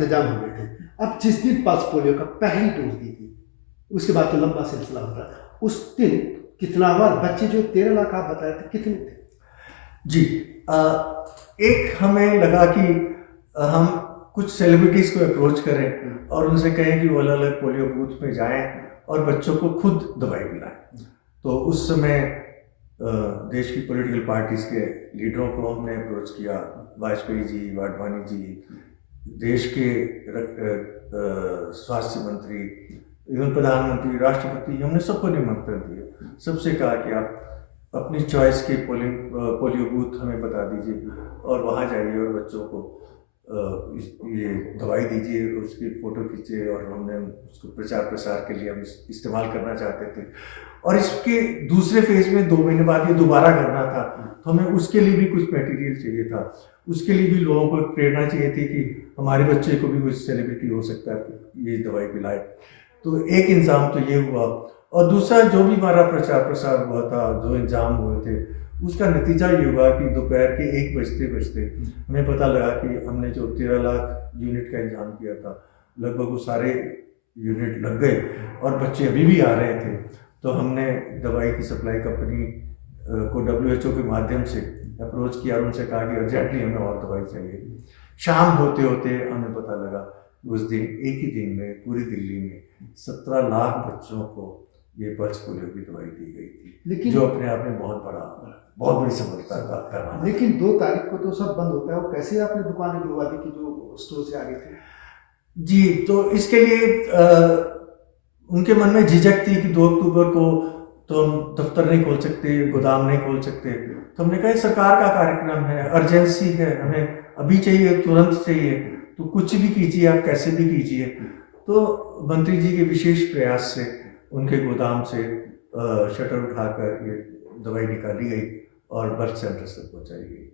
इंतजाम हो गए थे। अब जिस दिन पल्स पोलियो का पहली डोज दी थी, उसके बाद तो लंबा सिलसिला होता है, उस दिन कितना हुआ? बच्चे जो 13 लाख आप बताए थे, कितने थे? जी, एक हमें लगा कि हम कुछ सेलिब्रिटीज़ को अप्रोच करें और उनसे कहें कि वो अलग अलग पोलियो बूथ में जाएं और बच्चों को खुद दवाई पिलाएं। तो उस समय देश की पॉलिटिकल पार्टीज़ के लीडरों को हमने अप्रोच किया, वाजपेयी जी, वाडवानी जी, देश के स्वास्थ्य मंत्री, इवन प्रधानमंत्री, राष्ट्रपति, हमने सबको निमंत्रण दिया। सबसे कहा कि आप अपनी चॉइस के पोलियो बूथ हमें बता दीजिए और वहाँ जाइए और बच्चों को ये दवाई दीजिए, उसकी फ़ोटो खींचे, और हमने उसको प्रचार प्रसार के लिए हम इस्तेमाल करना चाहते थे। और इसके दूसरे फेज़ में 2 महीने बाद ये दोबारा करना था, तो हमें उसके लिए भी कुछ मटेरियल चाहिए था। उसके लिए भी लोगों को प्रेरणा चाहिए थी कि हमारे बच्चे को भी कुछ सेलिब्रिटी हो सकता है ये दवाई पिलाए। तो एक इंतज़ाम तो ये हुआ, और दूसरा जो भी हमारा प्रचार प्रसार हुआ था, जो इंतजाम हुए थे, उसका नतीजा ये हुआ कि दोपहर के 1 बजते हमें पता लगा कि हमने जो 13 लाख यूनिट का इंतजाम किया था, लगभग वो सारे यूनिट लग गए और बच्चे अभी भी आ रहे थे। तो हमने दवाई की सप्लाई कंपनी को WHO के माध्यम से अप्रोच किया और उनसे कहा कि अर्जेंटली हमें और दवाई चाहिए। शाम होते होते हमें पता लगा उस दिन एक ही दिन में पूरी दिल्ली में 17 लाख बच्चों को ये पल्स पोलियो की दवाई दी गई थी, लेकिन जो अपने आप में बहुत बड़ी सफलता का। लेकिन 2 तारीख को तो सब बंद होता है, वो कैसे आपने दुकानें खुलवा दी कि जो स्टोर से आ गई थी? जी, तो इसके लिए उनके मन में झिझक थी कि 2 अक्टूबर को तो हम दफ्तर नहीं खोल सकते, गोदाम नहीं खोल सकते। तो हमने कहा सरकार का कार्यक्रम है, अर्जेंसी है, हमें अभी चाहिए, तुरंत चाहिए, तो कुछ भी कीजिए, आप कैसे भी कीजिए। तो मंत्री जी के विशेष प्रयास से उनके गोदाम से शटर उठाकर ये दवाई निकाली गई और बर्थ सेंटर तक पहुँचाई गई।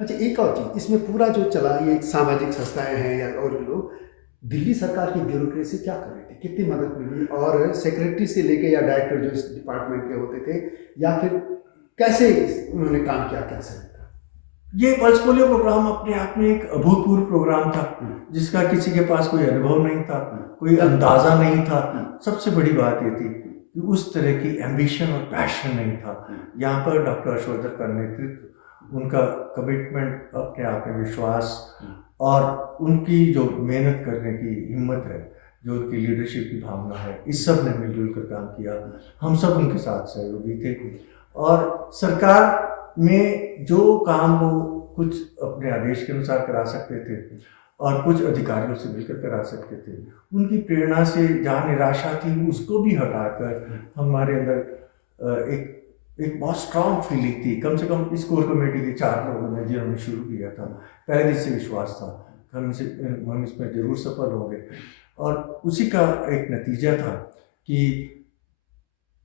अच्छा, एक और चीज़ इसमें पूरा जो चला, ये सामाजिक संस्थाएं हैं या और भी लोग, दिल्ली सरकार की ब्यूरोक्रेसी क्या कर रही थी, कितनी मदद मिली? और सेक्रेटरी से लेके या डायरेक्टर जो इस डिपार्टमेंट के होते थे, या फिर कैसे उन्होंने काम किया, कैसे? ये पल्स पोलियो प्रोग्राम अपने आप में एक अभूतपूर्व प्रोग्राम था, जिसका किसी के पास कोई अनुभव नहीं था, कोई अंदाज़ा नहीं था। सबसे बड़ी बात ये थी कि उस तरह की एम्बिशन और पैशन नहीं था। यहाँ पर डॉक्टर हर्षवर्धन का नेतृत्व, उनका कमिटमेंट, अपने आप में विश्वास और उनकी जो मेहनत करने की हिम्मत है, जो उनकी लीडरशिप की भावना है, इस सब ने मिलजुल कर काम किया। हम सब उनके साथ सहयोगी थे, और सरकार में जो काम वो कुछ अपने आदेश के अनुसार करा सकते थे और कुछ अधिकारियों से मिलकर करा सकते थे, उनकी प्रेरणा से जहाँ निराशा थी उसको भी हटाकर हमारे अंदर एक बहुत स्ट्रांग फीलिंग थी। कम से कम इस कोर कमेटी के 4 लोगों ने जिन्होंने शुरू किया था, पहले दिन से विश्वास था हम इसमें जरूर सफल होंगे। और उसी का एक नतीजा था कि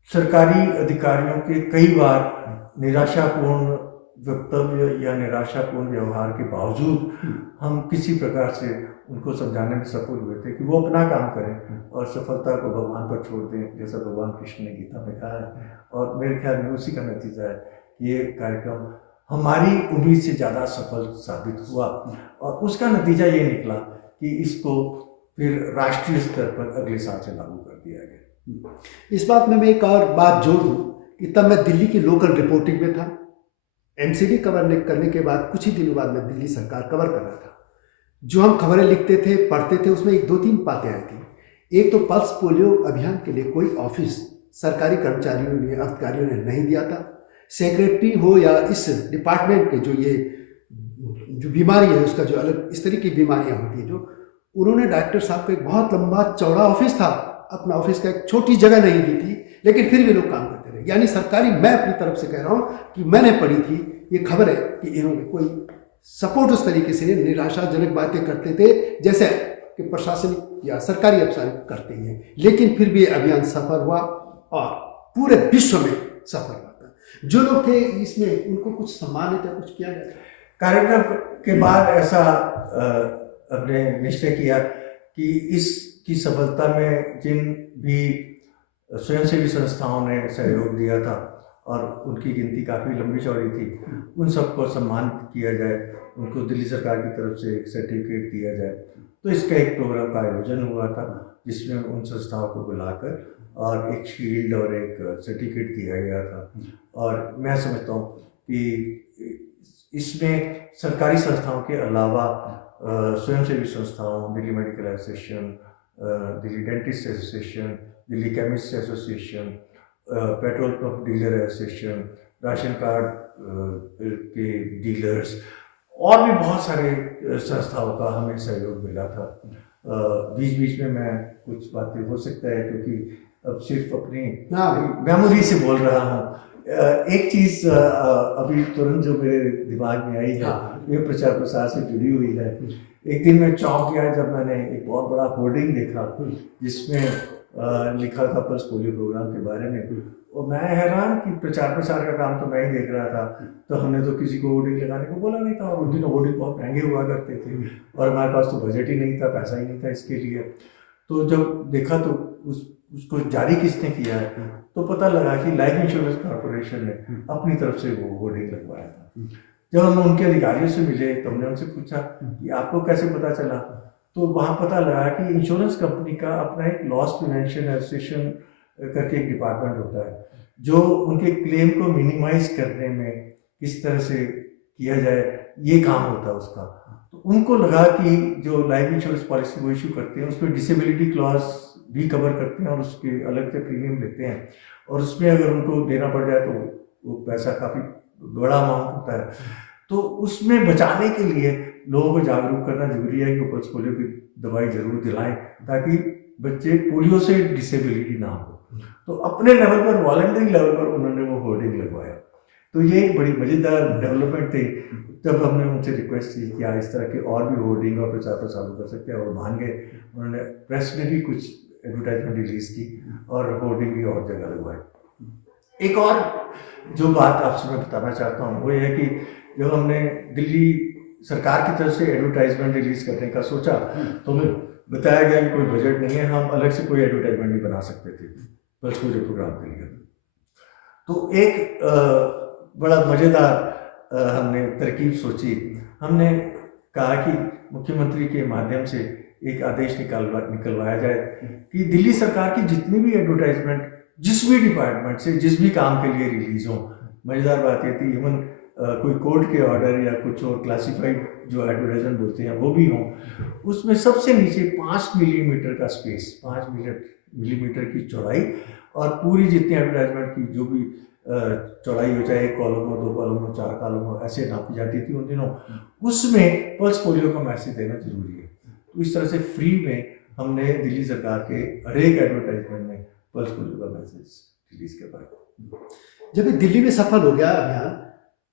सरकारी अधिकारियों के कई बार निराशापूर्ण वक्तव्य या निराशापूर्ण व्यवहार के बावजूद हम किसी प्रकार से उनको समझाने में सफल हुए थे कि वो अपना काम करें और सफलता को भगवान पर छोड़ दें, जैसा भगवान कृष्ण ने गीता में कहा है। और मेरे ख्याल में उसी का नतीजा है कि ये कार्यक्रम हमारी उम्मीद से ज़्यादा सफल साबित हुआ, और उसका नतीजा ये निकला कि इसको फिर राष्ट्रीय स्तर पर अगले साल से लागू कर दिया गया। इस बात में मैं एक और बात जोड़ दूँ कि तब मैं दिल्ली की लोकल रिपोर्टिंग में था। MCD कवर करने के बाद कुछ ही दिनों बाद मैं दिल्ली सरकार कवर कर रहा था। जो हम खबरें लिखते थे, पढ़ते थे, उसमें 1-2-3 बातें आई थी। एक तो पल्स पोलियो अभियान के लिए कोई ऑफिस सरकारी कर्मचारियों ने, अधिकारियों ने नहीं दिया था। सेक्रेटरी हो या इस डिपार्टमेंट के जो बीमारी है, उसका जो अलग इस तरह की बीमारियाँ होती हैं, जो उन्होंने डॉक्टर साहब का एक बहुत लंबा चौड़ा ऑफिस था, अपना ऑफिस का एक छोटी जगह नहीं दी थी, लेकिन फिर भी लोग काम करते रहे। यानी सरकारी, मैं अपनी तरफ से कह रहा हूँ कि मैंने पढ़ी थी, ये खबर है कि इन्होंने कोई सपोर्ट उस तरीके से, निराशाजनक बातें करते थे जैसे कि प्रशासनिक या सरकारी अफसर करते हैं, लेकिन फिर भी अभियान सफल हुआ और पूरे विश्व में सफल हुआ था। जो लोग थे इसमें, उनको कुछ सम्मानित या कुछ किया गया? कार्यक्रम के बाद ऐसा अपने निश्चय किया कि इसकी सफलता में जिन भी स्वयंसेवी संस्थाओं ने सहयोग दिया था, और उनकी गिनती काफ़ी लंबी चौड़ी थी, उन सबको सम्मानित किया जाए, उनको दिल्ली सरकार की तरफ से एक सर्टिफिकेट दिया जाए, तो इसका एक प्रोग्राम का आयोजन हुआ था जिसमें उन संस्थाओं को बुलाकर और एक शील्ड और एक सर्टिफिकेट दिया गया था। और मैं समझता हूँ कि इसमें सरकारी संस्थाओं के अलावा स्वयंसेवी संस्थाओं, Delhi medical association, Delhi dentist association, Delhi chemist association, petrol pump dealer association, ration card के डीलर्स और भी बहुत सारे संस्थाओं का हमें सहयोग मिला था। बीच बीच में मैं कुछ बातें हो सकता है क्योंकि अब सिर्फ अपनी मेमोरी से बोल रहा हूँ। एक चीज़ अभी तुरंत जो मेरे दिमाग में आई है ये प्रचार प्रसार से जुड़ी हुई है। एक दिन मैं चौंक गया जब मैंने एक बहुत बड़ा होर्डिंग देखा जिसमें लिखा था पल्स पोलियो प्रोग्राम के बारे में। और मैं हैरान कि प्रचार प्रसार का काम तो मैं ही देख रहा था, तो हमने तो किसी को होर्डिंग लगाने को बोला नहीं था। और उस दिन होर्डिंग बहुत महंगे हुआ करते थे और हमारे पास तो बजट ही नहीं था, पैसा ही नहीं था इसके लिए। तो जब देखा तो उसको जारी किसने किया है तो पता लगा कि लाइफ इंश्योरेंस कॉर्पोरेशन ने अपनी तरफ से वो होर्डिंग लगवाया था। जब हम उनके अधिकारियों से मिले तो हमने उनसे पूछा कि आपको कैसे पता चला, तो वहाँ पता लगा कि इंश्योरेंस कंपनी का अपना एक लॉस प्रिवेंशन एसोसिएशन करके एक डिपार्टमेंट होता है जो उनके क्लेम को मिनिमाइज करने में किस तरह से किया जाए ये काम होता है उसका। तो उनको लगा कि जो लाइफ इंश्योरेंस पॉलिसी वो इशू करते हैं उसमें डिसेबिलिटी क्लॉज भी कवर करते हैं और उसके अलग से प्रीमियम लेते हैं, और उसमें अगर उनको देना पड़ जाए तो वो पैसा काफ़ी बड़ा अमाउंट होता है। तो उसमें बचाने के लिए लोगों को जागरूक करना जरूरी है कि वो पल्स पोलियो की दवाई जरूर दिलाएं ताकि बच्चे पोलियो से डिसेबिलिटी ना हो। तो अपने लेवल पर, वॉलंटरी लेवल पर उन्होंने वो होर्डिंग लगवाया। तो ये एक बड़ी मज़ेदार डेवलपमेंट थी। तब हमने उनसे रिक्वेस्ट की कि इस तरह के और भी होर्डिंग और प्रचार प्रसार कर सकते हैं, और मान गए। उन्होंने प्रेस में भी कुछ एडवर्टाइजमेंट रिलीज़ की और होर्डिंग भी और जगह लगवाई। एक और जो बात आपसे मैं बताना चाहता हूँ वो ये है कि जब हमने दिल्ली सरकार की तरफ से एडवर्टाइजमेंट रिलीज़ करने का सोचा तो हमें बताया गया कि कोई बजट नहीं है, हम अलग से कोई एडवर्टाइजमेंट नहीं बना सकते थे पल्स पोलियो प्रोग्राम के लिए। तो एक बड़ा मज़ेदार हमने तरकीब सोची। हमने कहा कि मुख्यमंत्री के माध्यम से एक आदेश निकलवाया जाए कि दिल्ली सरकार की जितनी भी एडवर्टाइजमेंट जिस भी डिपार्टमेंट से जिस भी काम के लिए रिलीज़ हो, मज़ेदार बात ये थी इवन कोई कोर्ट के ऑर्डर या कुछ और क्लासिफाइड जो एडवर्टाइजमेंट बोलते हैं वो भी हों, उसमें सबसे नीचे 5 मिलीमीटर का स्पेस, 5 मिलीमीटर की चौड़ाई, और पूरी जितनी एडवर्टाइजमेंट की जो भी चौड़ाई हो, चाहे 1 कॉलम हो, 2 कॉलम हो, 4 कॉलम हो, ऐसे नापी जाती थी उन दिनों, उसमें पल्स पोलियो का मैसेज देना जरूरी है। तो इस तरह से फ्री में हमने दिल्ली सरकार के हर एक एडवर्टाइजमेंट में पल्स पोलियो का मैसेज रिलीज करवाया। जब ये दिल्ली में सफल हो गया अभियान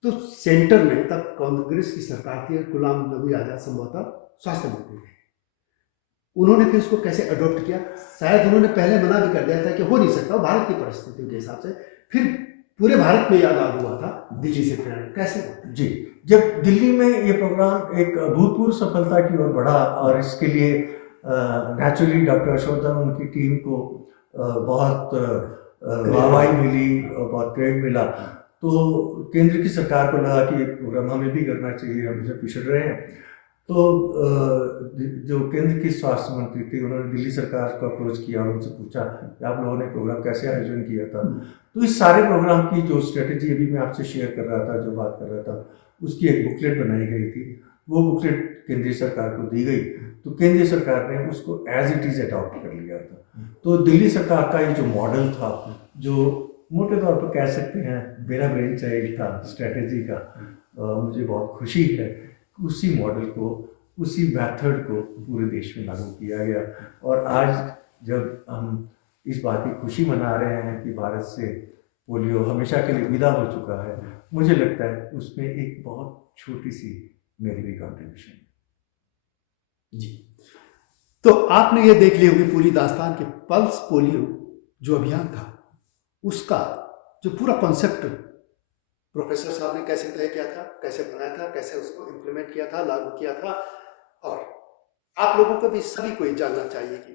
तो सेंटर में तब कांग्रेस की सरकार थी, गुलाम नबी आजाद संभवतः स्वास्थ्य मंत्री थे। उन्होंने फिर उसको कैसे अडॉप्ट किया? शायद उन्होंने पहले मना भी कर दिया था कि हो नहीं सकता भारत की परिस्थितियों के हिसाब से, फिर पूरे भारत में याद हुआ था दिल्ली से प्रेरणा कैसे हुआ? जी, जब दिल्ली में ये प्रोग्राम एक अभूतपूर्व सफलता की ओर बढ़ा और इसके लिए नेचुरली डॉक्टर हर्षवर्धन उनकी टीम को बहुत वाहवाही मिली और बहुत क्रेडिट मिला, तो केंद्र की सरकार को लगा कि ये प्रोग्राम हमें भी करना चाहिए, हम इसे पिछड़ रहे हैं। तो जो केंद्र की स्वास्थ्य मंत्री थी उन्होंने दिल्ली सरकार को अप्रोच किया और उनसे पूछा कि आप लोगों ने प्रोग्राम कैसे आयोजन किया था। तो इस सारे प्रोग्राम की जो स्ट्रेटेजी अभी मैं आपसे शेयर कर रहा था, जो बात कर रहा था, उसकी एक बुकलेट बनाई गई थी। वो बुकलेट केंद्रीय सरकार को दी गई तो केंद्रीय सरकार ने उसको एज इट इज़ अडॉप्ट कर लिया था। तो दिल्ली सरकार का ये जो मॉडल था, जो मोटे तौर पर कह सकते हैं मेरा ब्रेन चाइल्ड था स्ट्रेटेजी का, मुझे बहुत खुशी है उसी मॉडल को, उसी मेथड को पूरे देश में लागू किया गया। और आज जब हम इस बात की खुशी मना रहे हैं कि भारत से पोलियो हमेशा के लिए विदा हो चुका है, मुझे लगता है उसमें एक बहुत छोटी सी मेरी भी कंट्रीब्यूशन जी। तो आपने ये देख ली होगी पूरी दास्तान के पल्स पोलियो जो अभियान था उसका जो पूरा कॉन्सेप्ट प्रोफेसर साहब ने कैसे तय किया था, कैसे बनाया था, कैसे उसको इम्प्लीमेंट किया था, लागू किया था। और आप लोगों को भी सभी को जानना चाहिए कि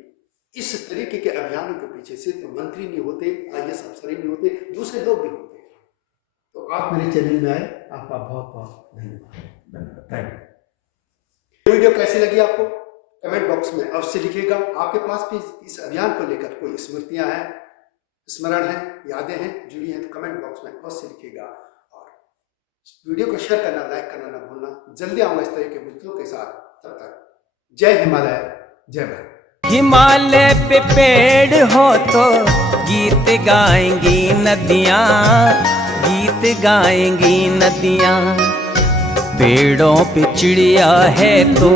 इस तरीके के अभियानों के पीछे सिर्फ मंत्री नहीं होते, IAS अफसर ही नहीं होते, दूसरे लोग भी होते। तो आप मेरे चैनल में आए, आपका बहुत बहुत धन्यवाद। Thank you. वीडियो कैसी लगी आपको कमेंट बॉक्स में अवश्य लिखिएगा। आपके पास भी इस अभियान को लेकर कोई स्मृतियां हैं, स्मरण हैं, यादें हैं, जुड़ी हैं, तो कमेंट बॉक्स में अवश्य लिखिएगा। और वीडियो को शेयर करना, लाइक करना ना भूलना। जल्दी आऊंगा इस तरह के मुद्दों के साथ। तब तक जय हिमालय, जय भारत। हिमालय पे पेड़ हो तो गीत गाएंगी नदियाँ, गीत गाएंगी नदियाँ। पेड़ों पे चिड़िया है तो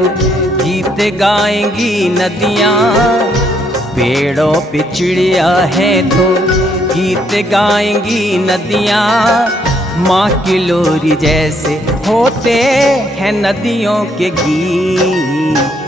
गीत गाएंगी नदियाँ, पेड़ों पे चिड़िया है तो गीत गाएंगी नदियाँ। माँ की लोरी जैसे होते हैं नदियों के गीत।